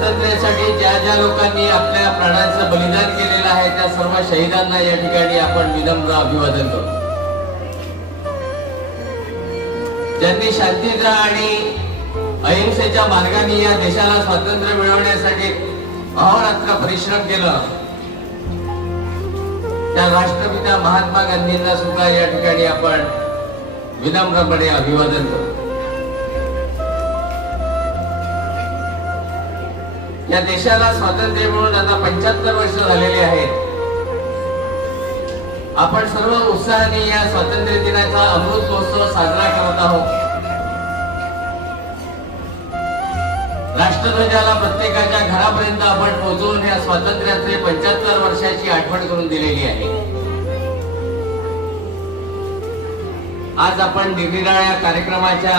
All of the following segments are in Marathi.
स्वातंत्र्यासाठी ज्या ज्या लोकांनी आपल्या प्राणांचं बलिदान केलेलं आहे त्या सर्व शहीदांना या ठिकाणी आपण विनम्र अभिवादन करतो. ज्यांनी शांतीचा आणि अहिंसेच्या मार्गाने या देशाला स्वातंत्र्य मिळवण्यासाठी अहोरात्र परिश्रम केलं त्या राष्ट्रपिता महात्मा गांधींना सुद्धा या ठिकाणी आपण विनम्रपणे अभिवादन करतो. या देशाला स्वातंत्र्य मिळून आता 75 वर्ष झालेली आहेत. आपण सर्व उत्साहाने या स्वातंत्र्य दिनाचा अमृत महोत्सव साजरा करत आहोत. राष्ट्रध्वजाला प्रत्येकाच्या घरापर्यंत आपण पोहोचवून या स्वातंत्र्याचे 75 वर्षाची आठवण करून दिलेली आहे. आज आपण निरनिराळ्या कार्यक्रमाच्या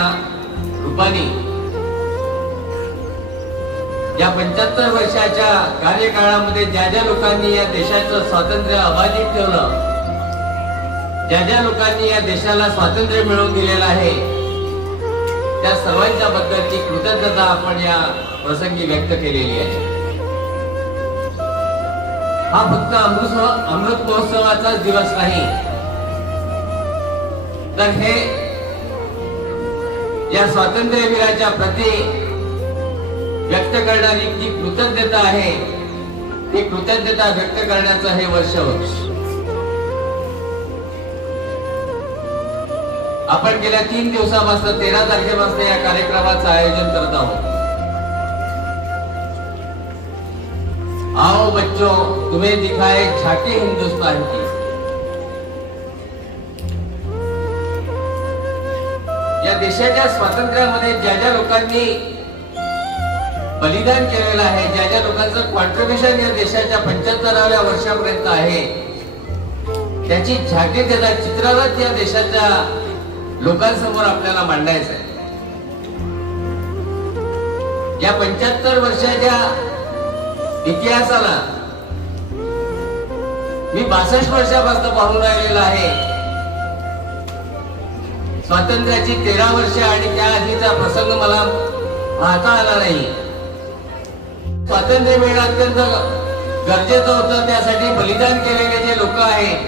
रूपाने या 75 वर्षाच्या कार्यकाळामध्ये ज्या ज्या लोकांनी या देशाचं स्वातंत्र्य अबाधित ठेवलं, ज्या ज्या लोकांनी या देशाला स्वातंत्र्य मिळवून दिलेलं आहे त्या सर्वांच्या बद्दलची कृतज्ञता आपण या प्रसंगी व्यक्त केलेली आहे. हा फक्त अमृत महोत्सवाचाच दिवस नाही, तर हे या स्वातंत्र्यवीराच्या प्रती व्यक्त करणारी जी कृतज्ञता आहे ती कृतज्ञता व्यक्त करण्याचं हे वर्ष होतं. आपण गेल्या 3 दिवसापासून 13 तारखेपासून या कार्यक्रमाचं आयोजन करत आहोत. आओ बच्चों, तुम्हें दिखाए झांकी हिंदुस्तान की. या देशाच्या स्वातंत्र्यामध्ये ज्या ज्या लोकांनी बलिदान केलेलं आहे, ज्या ज्या लोकांचं कॉन्ट्रिब्युशन या देशाच्या 75व्या वर्षापर्यंत आहे, त्याची झाकी त्याचा चित्ररथ या देशाच्या लोकांसमोर आपल्याला मांडायचं आहे. या 75 वर्षाच्या इतिहासाला मी 62 वर्षापासून पाहून राहिलेला आहे. स्वातंत्र्याची 13 वर्ष आणि त्या आधीचा प्रसंग मला पाहता आला नाही. स्वातंत्र्य मिळणं अत्यंत गरजेचं होतं, त्यासाठी बलिदान केलेले जे लोक आहेत,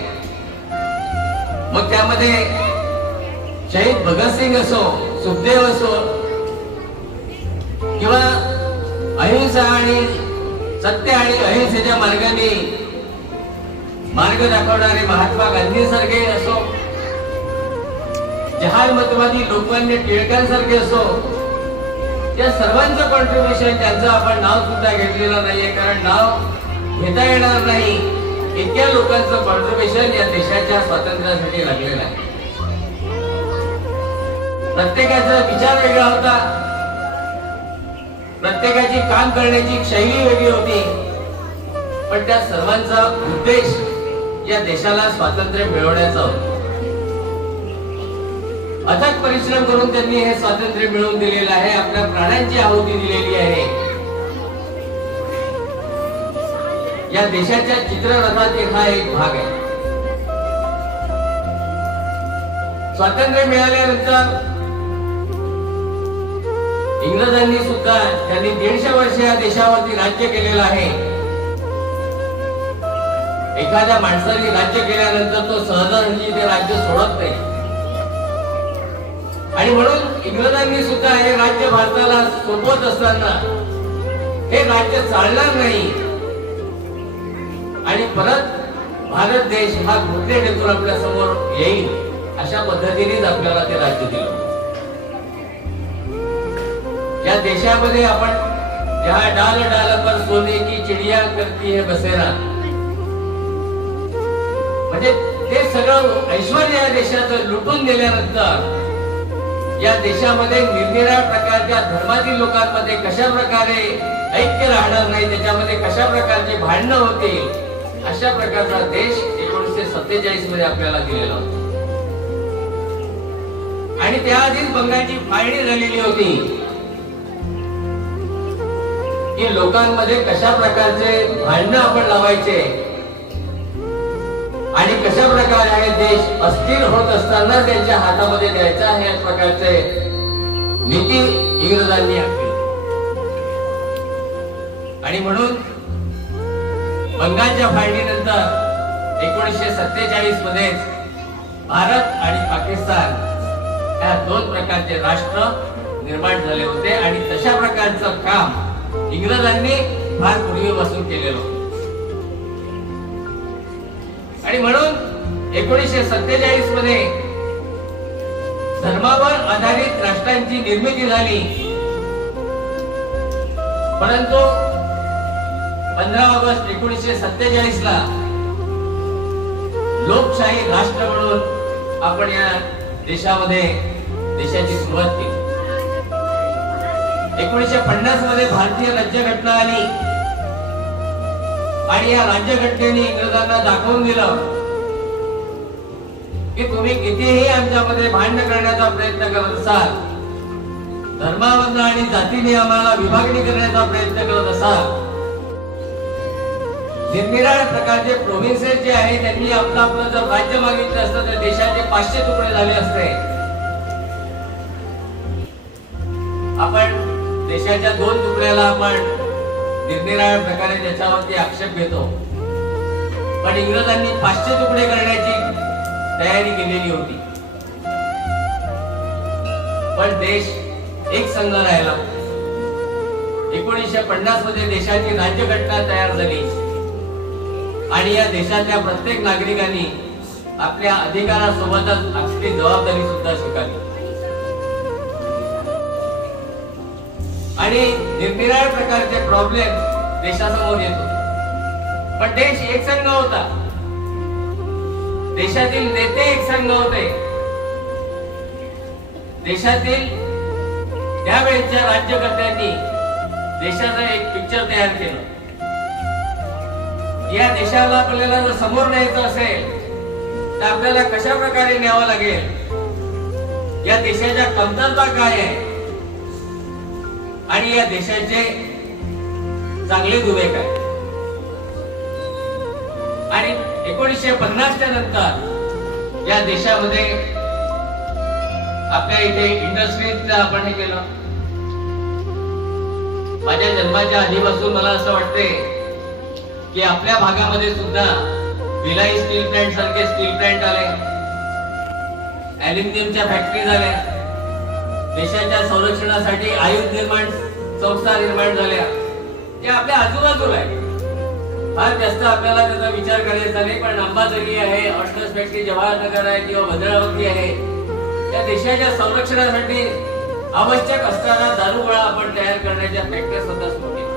मग त्यामध्ये शहीद भगतसिंग असो, सुखदेव असो, किंवा अहिंसा आणि सत्य आणि अहिंसेच्या मार्गाने मार्ग दाखवणारे महात्मा गांधी सारखे असो, जहालमतवादी लोकमान्य टिळकांसारखे असो, या सर्वांचं कॉन्ट्रिब्युशन, त्यांचं आपण नाव सुद्धा घेतलेलं नाहीये, कारण नाव घेता येणार नाही इतक्या लोकांचं कॉन्ट्रिब्युशन या देशाच्या स्वातंत्र्यासाठी लागलेलं आहे. प्रत्येकाचा विचार वेगळा होता, प्रत्येकाची काम करण्याची शैली वेगळी होती, पण त्या सर्वांचा उद्देश या देशाला स्वातंत्र्य मिळवण्याचा होता. अथक परिश्रम करून त्यांनी हे स्वातंत्र्य मिळवून दिलेलं आहे, आपल्या प्राणांची आहुती दिलेली आहे. या देशाच्या चित्ररथात हा एक भाग आहे. स्वातंत्र्य मिळाल्यानंतर इंग्रजांनी सुद्धा त्यांनी 150 वर्ष या देशावरती राज्य केलेलं आहे. एखाद्या माणसाने राज्य केल्यानंतर तो सहजासहजी ते राज्य सोडत नाही, आणि म्हणून इंग्रजांनी सुद्धा हे राज्य भारताला सोपवत असताना हे राज्य चालणार नाही आणि परत भारत देश हा घुटणे टेकून आपल्या समोर येईल अशा पद्धतीनेच आपल्याला ते राज्य दिलं. या देशामध्ये आपण जहां डाल डाल पर सोने की चिड़िया करती है बसेरा, म्हणजे ते सगळं ऐश्वर्य या देशाचं लुटून गेल्यानंतर या देशामध्ये निरनिराळ्या प्रकारच्या धर्मातील लोकांमध्ये कशा प्रकारे ऐक्य राहणार नाही, त्याच्यामध्ये कशा प्रकारची भांडणं होतील, अशा प्रकारचा देश 1947 मध्ये आपल्याला दिलेला होता. आणि त्याआधीच बंगालची फाळणी झालेली होती की लोकांमध्ये कशा प्रकारचे भांडणं आपण लावायचे आणि कशा प्रकारे हे देश अस्थिर होत असताना त्यांच्या हातामध्ये द्यायचा आहे या प्रकारचे नीती इंग्रजांनी आखली. आणि म्हणून बंगालच्या फाळणीनंतर 1947 मध्येच भारत आणि पाकिस्तान या दोन प्रकारचे राष्ट्र निर्माण झाले होते आणि तशा प्रकारचं काम इंग्रजांनी फार पूर्वीपासून केलेलं होतं. आणि म्हणून 1947 मध्ये धर्मावर आधारित राष्ट्रांची निर्मिती झाली. परंतु 15 ऑगस्ट 1947 ला लोकशाही राष्ट्र म्हणून आपण या देशामध्ये देशाची सुरुवात केली. 1950 मध्ये भारतीय राज्यघटना आली आणि या राज्यघटनेने इंग्रजांना दाखवून दिलं की तुम्ही कितीही आमच्यामध्ये भांडण करण्याचा प्रयत्न करत असाल, धर्मावरून आणि जातीने आम्हाला विभागणी करण्याचा प्रयत्न करत असाल, निरनिराळ्या प्रकारचे प्रोव्हिन्सेस जे आहे त्यांनी आपलं आपलं जर राज्य मागितलं असतं तर देशाचे 500 तुकडे झाले असते. आपण देशाच्या 2 तुकड्याला आपण निरनिराळ्या प्रकारे त्याच्यावरती आक्षेप घेतो, पण इंग्रजांनी 500 तुकडे करण्याची तयारी केलेली होती. पण देश एक संघ राहिला. 1950 मध्ये देशाची राज्यघटना तयार झाली आणि या देशातल्या प्रत्येक नागरिकांनी आपल्या अधिकारासोबतच आपली जबाबदारी सुद्धा स्वीकारली आणि निरनिराळ्या प्रकारचे प्रॉब्लेम देशासमोर येत होते. पण देश एक संघ होता, देशातील नेते एक संघ होते. देशातील त्यावेळेच्या राज्यकर्त्यांनी देशाचं एक पिक्चर तयार केलं. या देशाला आपल्याला जर समोर न्यायचं असेल तर आपल्याला कशा प्रकारे न्यावं लागेल, या देशाच्या कमतरता काय आहे आणि या देशाचे चांगले दुवे काय. आणि 1950 च्या नंतर या देशामध्ये आपल्या इथे इंडस्ट्रीज आपण हे केलं. माझ्या जन्माच्या आधीपासून मला असं वाटते की आपल्या भागामध्ये सुद्धा भिलाई स्टील प्लांट सारखे स्टील प्लांट आले, ॲल्युमिनियमच्या फॅक्टरी झाल्या, देशाच्या संरक्षणासाठी आयुध निर्माण संस्था निर्माण झाल्या. ते आपल्या आजूबाजूला आहे. फार जास्त आपल्याला त्याचा विचार करायचा नाही, पण अंबाझरी आहे, ऑर्डनन्स फॅक्टरी जवाहरनगर आहे किंवा भद्रावती आहे. या देशाच्या संरक्षणासाठी आवश्यक असणारा दारुगोळा आपण तयार करण्याच्या फॅक्टरी सुद्धा सुरू केल्या.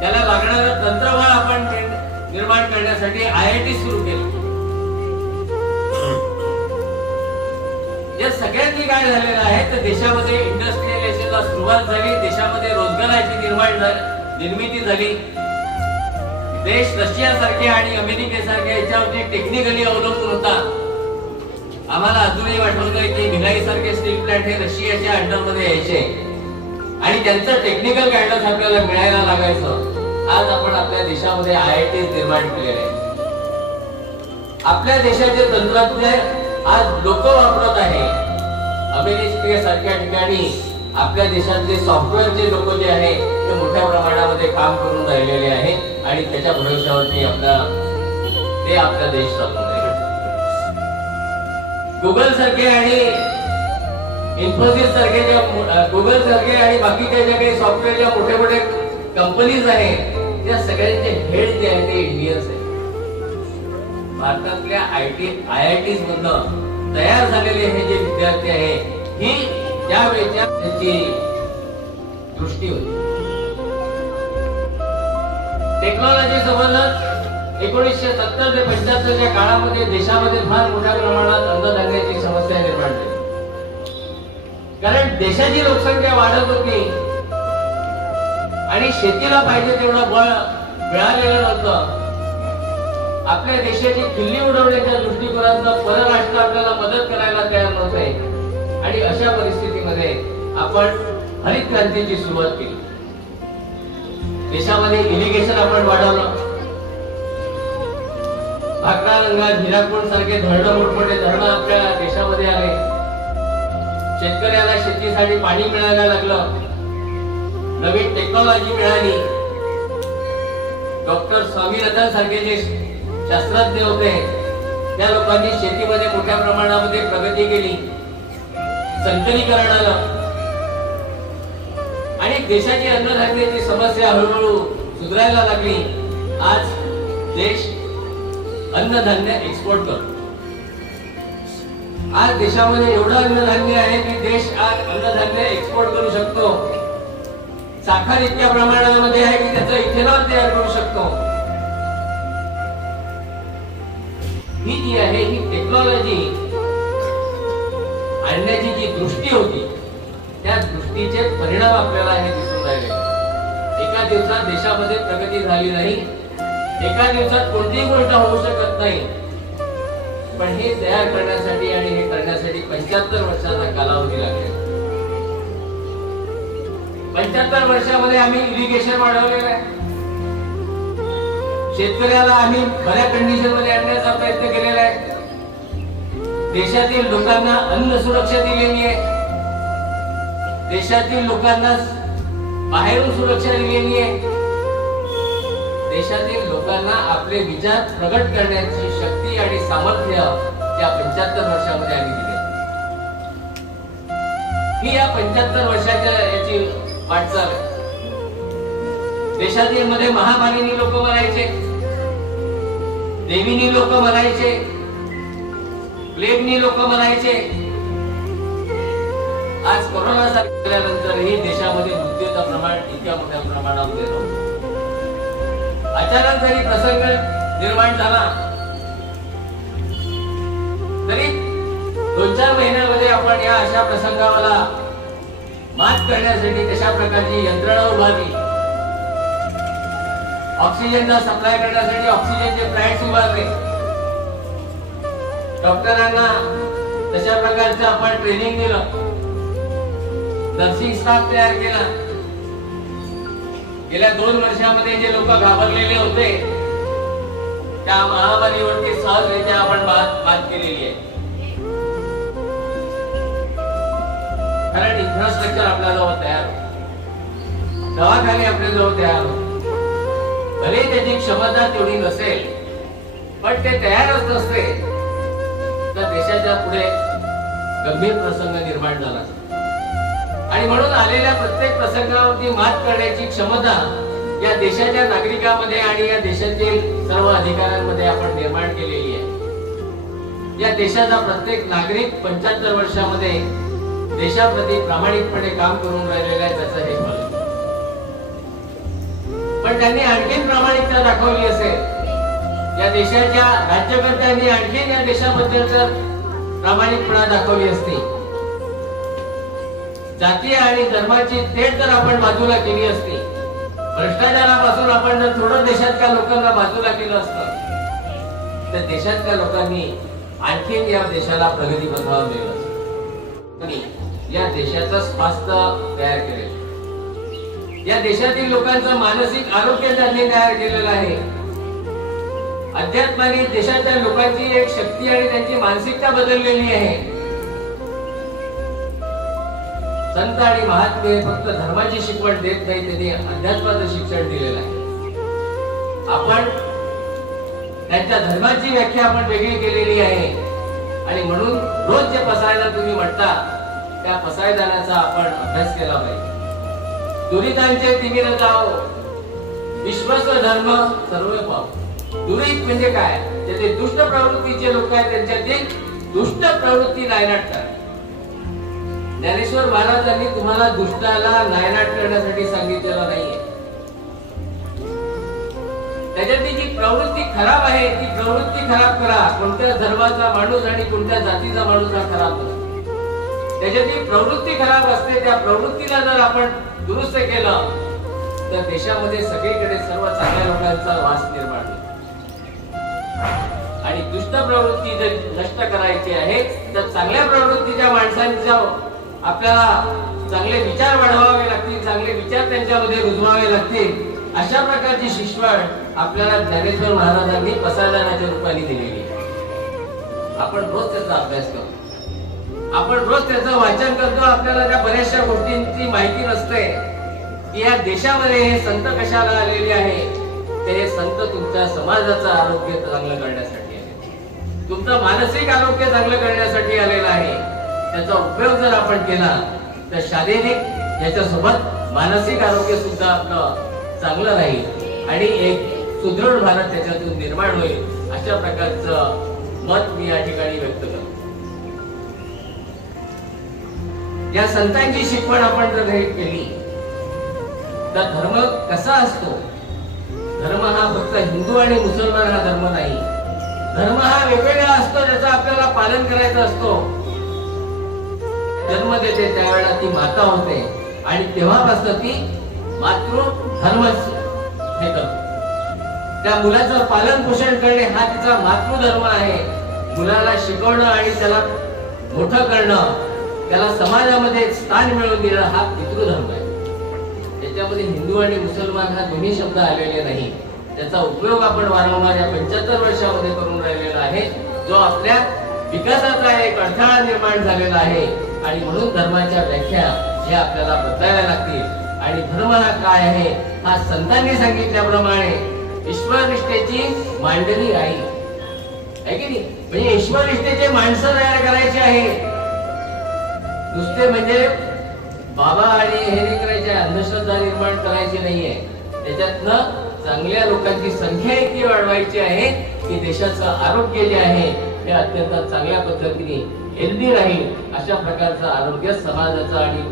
त्याला लागणारं तंत्रबळ आपण निर्माण करण्यासाठी IIT सुरू केलं. या सगळ्यांनी काय झालेलं आहे तर देशामध्ये इंडस्ट्रियलायझेशनला सुरुवात झाली, देशामध्ये रोजगाराची निर्मिती झाली. देश रशियासारख्या आणि अमेरिकेसारख्या याच्यावरती टेक्निकली अवलंबून होता. आम्हाला अजूनही आठवतंय की भिलाई सारखे स्टील प्लांट हे रशियाच्या अंडरमध्ये यायचे आणि त्यांचं टेक्निकल गायडन्स आपल्याला मिळायला लागायचं. आज आपण आपल्या देशामध्ये IIT निर्माण केलेले आहे. आपल्या देशाचे तंत्रज्ञ आज लोक वापरत आहे. अमेरिकेसारख्या ठिकाणी आपल्या देशातले सॉफ्टवेअरचे लोक जे आहे ते मोठ्या प्रमाणामध्ये काम करून राहिलेले आहे आणि त्याच्या भरोश्यावरती आपला देश चालतो आहे. गुगल सारखे आणि इन्फोसिस सारखे गुगल सारखे आणि बाकीच्या ज्या काही सॉफ्टवेअरच्या मोठे मोठे कंपनीज आहेत त्या सगळ्यांचे हेड जे आहे ते इंडियन्स आहेत. भारतातल्या IITs मधून तयार झालेले हे जे विद्यार्थी आहे ही त्यावेळेच्या त्याची दृष्टी होती. टेक्नॉलॉजी सोबतच 1970 ते 75 च्या काळामध्ये देशामध्ये फार मोठ्या प्रमाणात अन्नधान्याची समस्या निर्माण झाली. कारण देशाची लोकसंख्या वाढत होती आणि शेतीला पाहिजे तेवढं बळ मिळालेलं नव्हतं. आपल्या देशाची खिल्ली उडवण्याच्या दृष्टिकोनातून परराष्ट्र आपल्याला मदत करायला तयार नव्हते आणि अशा परिस्थितीमध्ये आपण हरित क्रांतीची सुरुवात केली. देशामध्ये इरिगेशन आपण वाढवलं. भाकरारंगा, हिराकुंड सारखे धरणं, मोठमोठे धरणं आपल्या देशामध्ये आले. शेतकऱ्याला शेतीसाठी पाणी मिळायला लागलं नवीन टेक्नॉलॉजी मिळाली. डॉक्टर स्वामीनाथन सारखे जे शास्त्रज्ञ होते त्या लोकांनी शेतीमध्ये मोठ्या प्रमाणामध्ये प्रगती केली, संकरीकरण आलं आणि देशाची अन्नधान्याची समस्या हळूहळू सुधारायला लागली. आज देश अन्नधान्य एक्सपोर्ट करतो. आज देशामध्ये एवढं अन्नधान्य आहे की देश आज अन्नधान्य एक्सपोर्ट करू शकतो. साखर इतक्या प्रमाणामध्ये आहे की त्याचं इथेनॉल तयार करू शकतो. ही जी आहे ही टेक्नॉलॉजी आणण्याची जी दृष्टी होती त्या दृष्टीचे परिणाम आपल्याला हे दिसून राहिले. एका दिवसात देशामध्ये प्रगती झाली नाही, एका दिवसात कोणतीही गोष्ट होऊ शकत नाही. पण हे तयार करण्यासाठी आणि हे करण्यासाठी 75 वर्षाचा कालावधी लागला. 75 वर्षामध्ये आम्ही इरिगेशन वाढवलेलं आहे. शेतकऱ्याला आम्ही बऱ्या कंडिशन मध्ये आणण्याचा प्रयत्न केलेला आहे. देशातील लोकांना अन्न सुरक्षा दिलेली आहे. देशातील लोकांना बाहेरून सुरक्षा दिलेली आहे. देशातील लोकांना आपले विचार प्रगट करण्याची शक्ती आणि सामर्थ्य या 75 वर्षामध्ये आम्ही दिले. ही या 75 वर्षाच्या याची वाटचाल आहे. देशातील मध्ये महामारीनी लोक मरायचे, देवीनी लोक मरायचे, प्लेगनी लोक मरायचे. आज कोरोना झाल्यानंतरही देशामध्ये मृत्यूचं प्रमाण इतक्या मोठ्या प्रमाणामध्ये नव्हतं. अचानक जरी प्रसंग निर्माण झाला तरी 2-4 महिन्यामध्ये आपण या अशा प्रसंगाला मात करण्यासाठी कशा प्रकारची यंत्रणा उभारली, ऑक्सिजनचा सप्लाय करण्यासाठी ऑक्सिजनचे प्लांट्स उभारले, डॉक्टरांना तशा प्रकारचं आपण ट्रेनिंग दिलं, नर्सिंग स्टाफ तयार केला. गेल्या 2 वर्षामध्ये जे लोक घाबरलेले होते त्या महामारीवरती सहजरित्या आपण मात केलेली आहे. कारण इन्फ्रास्ट्रक्चर आपल्याजवळ तयार होतं, दवाखाने आपल्याजवळ तयार होते. भले त्याची क्षमता तेवढी नसेल पण ते तयारच नसते तर देशाच्या पुढे गंभीर प्रसंग निर्माण झाला. आणि म्हणून आलेल्या प्रत्येक प्रसंगावरती मात करण्याची क्षमता या देशाच्या नागरिकांमध्ये आणि या देशातील सर्व अधिकाऱ्यांमध्ये आपण निर्माण केलेली आहे. या देशाचा प्रत्येक नागरिक 75 वर्षामध्ये देशाप्रती प्रामाणिकपणे काम करून राहिलेला आहे, त्याचं हे फल. पण त्यांनी आणखी प्रामाणिकता दाखवली असेल, या देशाच्या राज्यकर्त्यांनी आणखी या देशाबद्दल प्रामाणिकपणा दाखवली असती. जाती आणि धर्माची तेढ जर आपण बाजूला केली असती, भ्रष्टाचारापासून आपण जर थोडं देशातल्या लोकांना बाजूला केलं असतं तर देशातल्या लोकांनी आणखी या देशाला प्रगती पथावर नेलं असतं. या देशाचं स्वास्थ्य तयार केले, या देशातील लोकांचं मानसिक आरोग्य त्यांनी तयार केलेलं आहे. अध्यात्माने देशाच्या लोकांची एक शक्ती आणि त्यांची मानसिकता बदललेली आहे. संत आणि महात्मे फक्त धर्माची शिकवण देत नाही, त्यांनी अध्यात्माचं शिक्षण दिलेलं आहे. आपण त्यांच्या धर्माची व्याख्या आपण वेगळी केलेली आहे आणि म्हणून रोज जे पसायदान तुम्ही म्हणता त्या पसायदानाचा आपण अभ्यास केला पाहिजे. दुरितांचे तिमिर जाओ, विश्वस्व धर्म सर्व पाव. दुरित म्हणजे काय? ते दुष्ट प्रवृत्तीचे लोक आहेत, त्यांच्यातील दुष्ट प्रवृत्ती नायनाट करा. ज्ञानेश्वर महाराजांनी तुम्हाला दुष्टाला नायनाट करण्यासाठी सांगितलेलं नाहीये. त्याच्यातली जी प्रवृत्ती खराब आहे ती प्रवृत्ती खराब करा. कोणत्या धर्माचा माणूस आणि कोणत्या जातीचा माणूस हा खराब नसतो. त्याच्यातली प्रवृत्ती खराब असते, त्या प्रवृत्तीला जर आपण दुरुस्त केलं तर देशामध्ये सगळीकडे सर्व चांगल्या लोकांचा वास निर्माण होईल. आणि दुष्ट प्रवृत्ती जर नष्ट करायची आहे तर चांगल्या प्रवृत्तीच्या माणसांच्या आपल्याला चांगले विचार वाढवावे लागतील, चांगले विचार त्यांच्यामध्ये रुजवावे लागतील. अशा प्रकारची शिकवण आपल्याला ज्ञानेश्वर महाराजांनी पसायदानाच्या रूपाने दिलेली आहे. आपण रोज त्याचा अभ्यास करतो, आपण रोज त्याचं वाचन करतो. आपल्याला त्या बऱ्याचशा गोष्टींची माहिती नसते. की या देशामध्ये हे संत कशाला आलेले आहे, ते हे संत तुमच्या समाजाचं आरोग्य चांगलं करण्यासाठी आहे, तुमचं मानसिक आरोग्य चांगलं करण्यासाठी आलेलं आहे. त्याचा उपयोग जर आपण केला तर शारीरिक याच्यासोबत मानसिक आरोग्य सुद्धा आपलं चांगलं राहील आणि एक सुदृढ भारत त्याच्यातून निर्माण होईल. अशा प्रकारचं मत मी या ठिकाणी व्यक्त करतो. या संतांची शिकवण आपण जर केली तर धर्म कसा असतो, धर्म हा फक्त हिंदू आणि मुसलमान हा धर्म नाही, धर्म हा वेगवेगळा असतो ज्याचं आपल्याला पालन करायचं असतो. जन्म देते त्यावेळेला ती माता होते आणि तेव्हापासून ती मातृधर्म हे करते. त्या मुलाचं पालन पोषण करणे हा तिचा मातृधर्म आहे. मुलाला शिकवणं आणि त्याला मोठं करणं, त्याला समाजामध्ये स्थान मिळवून देणं हा पितृधर्म आहे. त्याच्यामध्ये हिंदू आणि मुसलमान हा दोन्ही शब्द आलेले नाही. त्याचा उपयोग आपण वारंवार या 75 वर्षामध्ये करून राहिलेला आहे, जो आपल्या विकासाचा एक अडथळा निर्माण झालेला आहे. आणि म्हणून धर्माच्या व्याख्या हे आपल्याला बदलायला लागतील. आणि धर्म हा काय आहे, हा संतांनी सांगितल्याप्रमाणे ईश्वरनिष्ठेची मांडली आई आहे की नाही. म्हणजे ईश्वरनिष्ठेचे माणसं तयार करायचे आहे, नुसते म्हणजे बाबा आणि हे नाही करायचे, अंधश्रद्धा निर्माण करायची नाहीये. त्याच्यातनं चांगल्या लोकांची संख्या इतकी वाढवायची आहे की देशाचं आरोग्य जे आहे ते अत्यंत चांगल्या पद्धतीने हेल्दी राहील. अशा प्रकारचं आरोग्य समाजाचं आणि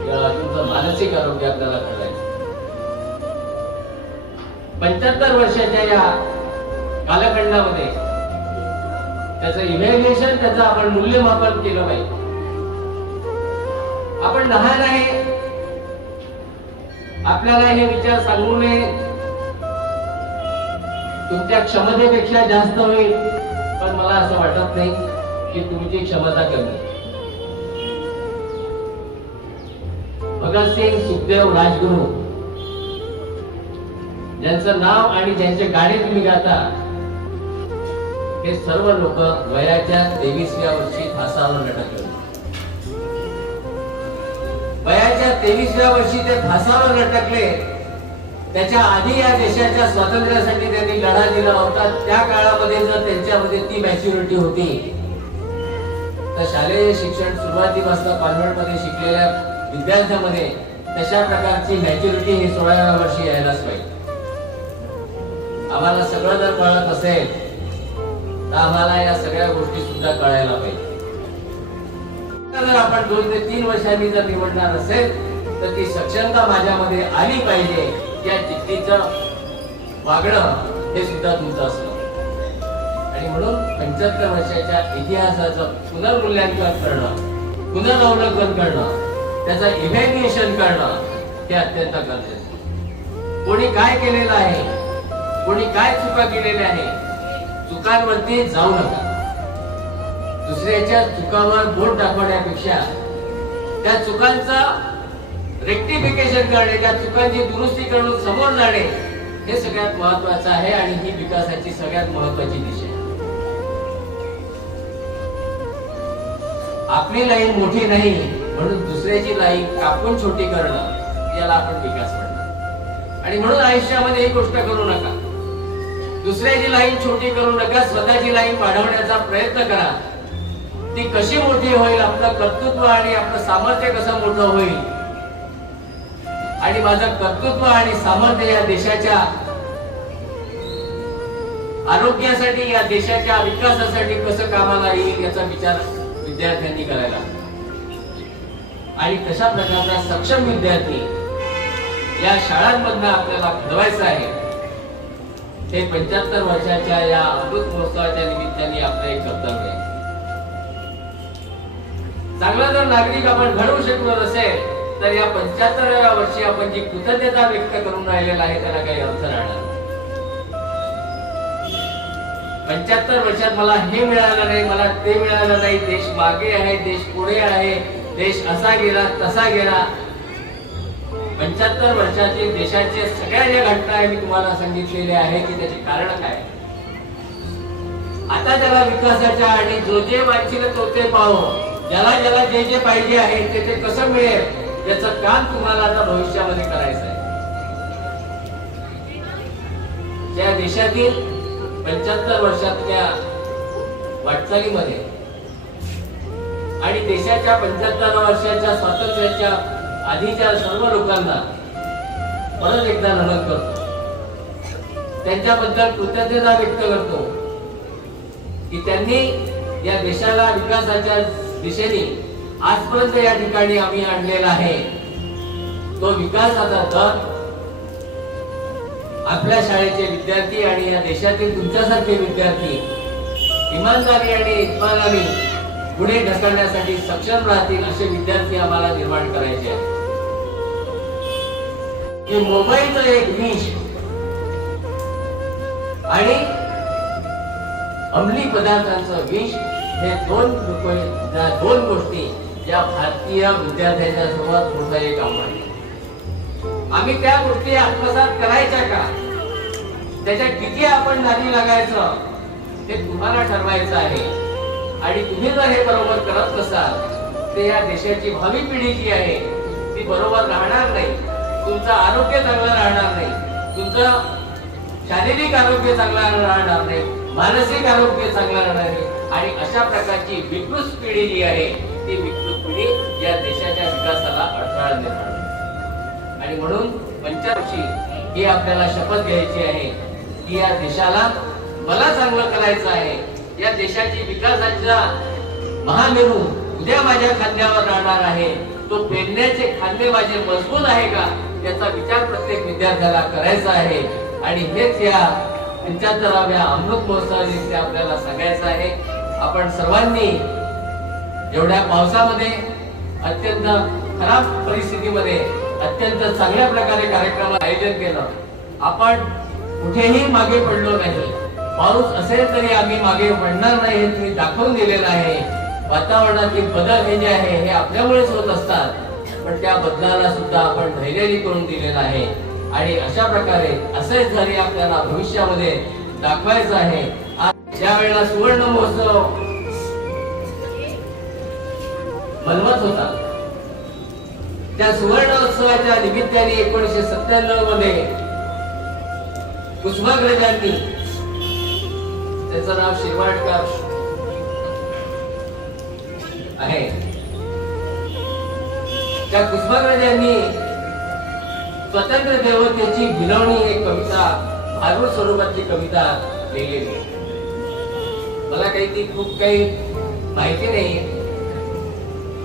तुमचं मानसिक आरोग्य आपल्याला घडवायचं. 75 वर्षाच्या या कालखंडामध्ये त्याचं इव्हॅल्युएशन, त्याचं आपण मूल्यमापन केलं पाहिजे. आपण लहान आहे, आपल्याला हे विचार सांगू नये तुमच्या क्षमतेपेक्षा जास्त होईल, पण मला असं वाटत नाही की तुमची क्षमता कमी. भगतसिंग, सुखदेव, राजगुरू ज्यांचं नाव आणि ज्यांचे गाणे तुम्ही गाता, हे सर्व लोक वयाच्या 23व्या वर्षी फासावर लटकले. वयाच्या 23व्या वर्षी ते फासावर लटकले. त्याच्या आधी या देशाच्या स्वातंत्र्यासाठी त्यांनी लढा दिला होता. त्या काळामध्ये जर त्यांच्यामध्ये ती मॅच्युरिटी होती तर शालेय शिक्षण सुरुवातीपासून कॉन्व्हेंटमध्ये शिकलेल्या विद्यार्थ्यांमध्ये तशा प्रकारची मॅच्युरिटी ही 16व्या वर्षी यायलाच पाहिजे. आम्हाला सगळं जर कळत असेल तर आम्हाला या सगळ्या गोष्टी सुद्धा कळायला पाहिजे. जर आपण 2 ते 3 वर्षांनी जर निवडणार असेल तर ती सक्षमता माझ्यामध्ये आली पाहिजे. या जिद्दीचं वागणं हे सुद्धा तुमचं असतं. आणि म्हणून 75 वर्षाच्या इतिहासाचं पुनर्मूल्यांकन करणं, पुनरावलोकन करणं, त्याचं इव्हॅल्युएशन करणं हे अत्यंत गरजेचं. कोणी काय केलेलं आहे, कोणी काय चुका केलेल्या आहे, चुकांवरती जाऊ नका. दुसऱ्याच्या चुकांवर बोट दाखवण्यापेक्षा त्या चुकांचा रेक्टिफिकेशन करणे, त्या चुकांची दुरुस्ती करून समोर जाणे हे सगळ्यात महत्वाचं आहे. आणि ही विकासाची सगळ्यात महत्वाची दिशा आहे. आपली लाईन मोठी नाही म्हणून दुसऱ्याची लाईन कापून छोटी करणं, याला आपण विकास म्हणतो. आणि म्हणून आयुष्यामध्ये एक गोष्ट करू नका, दुसऱ्याची लाईन छोटी करू नका, स्वतःची लाईन वाढवण्याचा प्रयत्न करा. ती कशी मोठी होईल, आपलं कर्तृत्व आणि आपलं सामर्थ्य कसं मोठं होईल, आणि माझं कर्तृत्व आणि सामर्थ्य या देशाच्या आरोग्यासाठी, या देशाच्या विकासासाठी कसं कामाला येईल याचा विचार विद्यार्थ्यांनी करायला. आणि तशा प्रकारचा सक्षम विद्यार्थी या शाळांमधनं आपल्याला घडवायचं आहे. हे 75 वर्षाच्या या अमृत महोत्सवाच्या निमित्ताने आपलं एक कर्तव्य आहे. चांगला जर नागरिक आपण घडवू शकलो नसेल तर या 75व्या वर्षी आपण जी कृतज्ञता व्यक्त करून राहिलेला आहे त्याला काही अर्थ राहणार. 75 वर्षात मला हे मिळालं नाही, मला ते मिळालं नाही, देश मागे आहे, देश पुढे आहे, देश असा गेला तसा गेला. 75 वर्षाचे देशाचे सगळ्या ज्या घटना आहे मी तुम्हाला सांगितलेले आहे की त्याचे कारण काय. आता त्याला विकासाच्या आणि जो जे वांछिल तो ते पाहो, ज्याला ज्याला जे जे पाहिजे आहे ते कसं मिळेल याचं काम तुम्हाला आता भविष्यामध्ये करायचं आहे. त्या देशातील 75 वर्षातल्या वाटचालीमध्ये आणि देशाच्या 75 वर्षाच्या स्वातंत्र्याच्या आधीच्या सर्व लोकांना परत एकदा नमन करतो, त्यांच्याबद्दल कृतज्ञता व्यक्त करतो की त्यांनी या देशाला विकासाच्या दिशेने आजपर्यंत या ठिकाणी आम्ही आणलेला आहे. तो विकासाचा दर आपल्या शाळेचे विद्यार्थी आणि या देशातील तुमच्यासारखे विद्यार्थी इमानदारी आणि इत्मानाने पुढे ढकलण्यासाठी सक्षम राहतील असे विद्यार्थी आम्हाला निर्माण करायचे आहेत. की मोबाईलचं एक विष आणि अंमली पदार्थांचं विष हे दोन गोष्टी या भारतीय विद्यार्थ्यांच्या सर्वात मोठं एक आव्हान आहे. आम्ही त्या गोष्टी आत्मसात करायच्या का, त्याच्या किती आपण नादी लागायचं हे तुम्हाला ठरवायचं आहे. आणि तुम्ही जर हे बरोबर करत नसाल तर या देशाची भावी पिढी जी आहे ती बरोबर राहणार नाही. तुमचं आरोग्य चांगलं राहणार नाही, तुमचं शारीरिक आरोग्य चांगलं राहणार नाही, मानसिक आरोग्य चांगलं राहणार नाही. आणि अशा प्रकारची विकृत पिढी जी आहे ती विकृत पिढी या देशाच्या विकासाला अडथळा निर्माण. आणि म्हणून 85 ही आपल्याला शपथ घ्यायची आहे की या देशाला मला चांगलं करायचं आहे. या देशाची विकासाचा महामेरू उद्या माझ्या खांद्यावर राहणार आहे. तो पेरण्याचे खांदे माझे मजबूत आहे का याचा विचार प्रत्येक विद्यार्थ्याला करायचा आहे. आणि हेच या 75व्या अमृत महोत्सवानिमित्त आपल्याला सांगायचं आहे. आपण सर्वांनी एवढ्या पावसामध्ये अत्यंत खराब परिस्थितीमध्ये अत्यंत चांगल्या प्रकारे कार्यक्रमाचं आयोजन केलं. आपण कुठेही मागे पडलो नाही. पाऊस असेल तरी आम्ही मागे पडणार नाही हे तुम्ही दाखवून दिलेलं आहे. वातावरणातील बदल हे जे आहे हे आपल्यामुळेच होत असतात, पण त्या बदलाला सुद्धा आपण धैर्याने करून दिलेलं आहे. आणि अशा प्रकारे असेच धैर्य आपल्याला भविष्यामध्ये दाखवायचं आहे. ज्या वेळेला सुवर्ण महोत्सव मनवत होता त्या सुवर्णोत्सवाच्या निमित्ताने 1997 मध्ये कुसुमाग्रजांनी, त्याचं नाव शिरवाडकर आहे, त्या कुसुमाग्रजांनी स्वतंत्र देवतेची विनवणी एक कविता, भारूड स्वरूपातली कविता लिहिलेली. मला ती खूप काही माहिती नाही,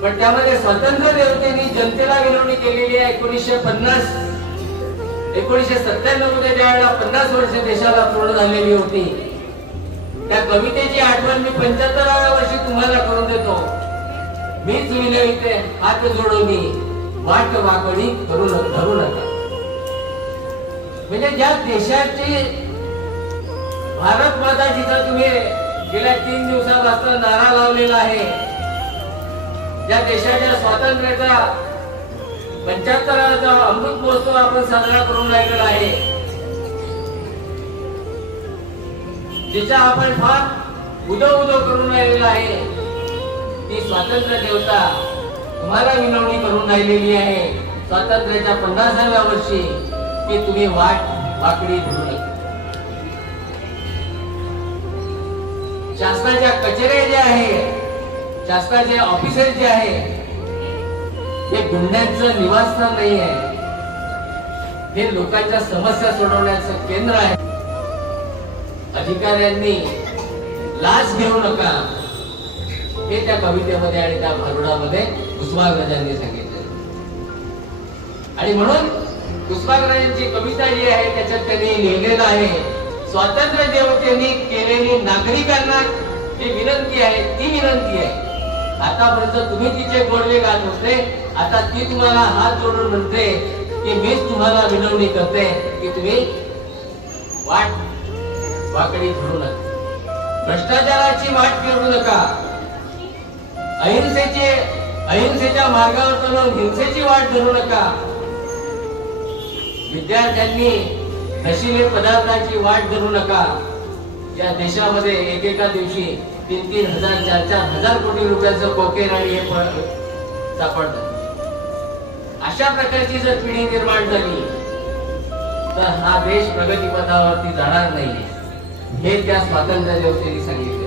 पण त्यामध्ये स्वतंत्र देवतेने जनतेला विनवणी केलेली आहे. 1997 मध्ये ज्यावेळेला 50 वर्ष देशाला पूर्ण झालेली होती, त्या कवितेची आठवण मी 75व्या वर्षी तुम्हाला करून देतो. मीच विनविते हात जोडून वाट वाकडी धरू नका. म्हणजे ज्या देशाची भारत माता जिथं तुम्ही गेल्या 3 दिवसापासून नारा लावलेला आहे, ज्या देशाच्या स्वातंत्र्याचा 75वा अमृत महोत्सव आपण साजरा करून राहिलेला आहे, जिचा आपण फार उदो करून राहिलेला आहे, ती स्वातंत्र्य देवता तुम्हाला विनवणी करून राहिलेली आहे स्वातंत्र्याच्या 50व्या वर्षी की तुम्ही वाट वाकडी धरू नका. शासनाच्या कचेऱ्या ज्या आहे, शासनाचे ऑफिसर जे आहे, हे गुंड्यांचं निवासस्थान नाही आहे. हे लोकांच्या समस्या सोडवण्याचं केंद्र आहे. अधिकाऱ्यांनी लाच घेऊ नका हे त्या कवितेमध्ये आणि त्या भारुडामध्ये कुसुमाग्रजांनी सांगितले. आणि म्हणून कुसुमाग्रजांची कविता जी आहे त्याच्यात त्यांनी लिहिलेलं आहे, स्वातंत्र्य देवतेने केलेली नागरिकांना जी विनंती आहे ती विनंती आहे. आतापर्यंत तुम्ही तिचे गोडवे गात होते, आता ती तुम्हाला हात जोडून म्हणते की मीच तुम्हाला विनवणी करते की तुम्ही वाट वाकडी धरू नका, भ्रष्टाचाराची वाट फिरू नका, अहिंसेच्या मार्गावर चालून हिंसेची वाट धरू नका. विद्यार्थ्यांनी नशिले पदार्थाची वाट धरू नका. या देशामध्ये एकेका दिवशी 3-3 हजार 4-4 हजार कोटी रुपयाचं कोकेन आणि हे सापडतं. अशा प्रकारची जर पिढी निर्माण झाली तर हा देश प्रगतीपथावरती जाणार नाही, हे त्या स्वातंत्र्य दिवशी सांगितलं.